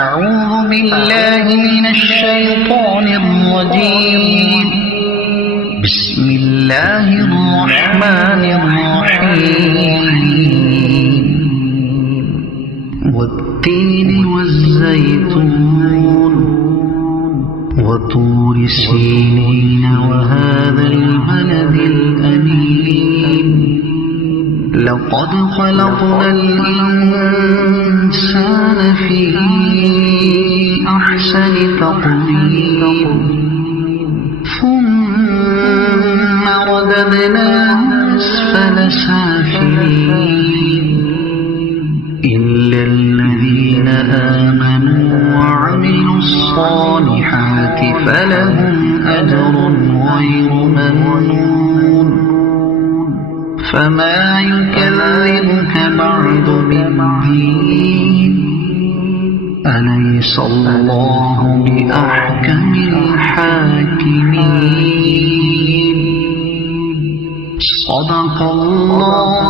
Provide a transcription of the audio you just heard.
أعوذ بالله من الشيطان الرجيم. بسم الله الرحمن الرحيم. والتين والزيتون وطور سينين وهذا البلد الأمين. لقد خلقنا الإنسان في أحسن تقويم ثم رددناه أسفل سافلين إلا الذين آمنوا وعملوا الصالحات فلهم أجر غير ممنون. فما يكذبك بعد بالدين؟ أليس الله بأحكم الحاكمين؟ صدق الله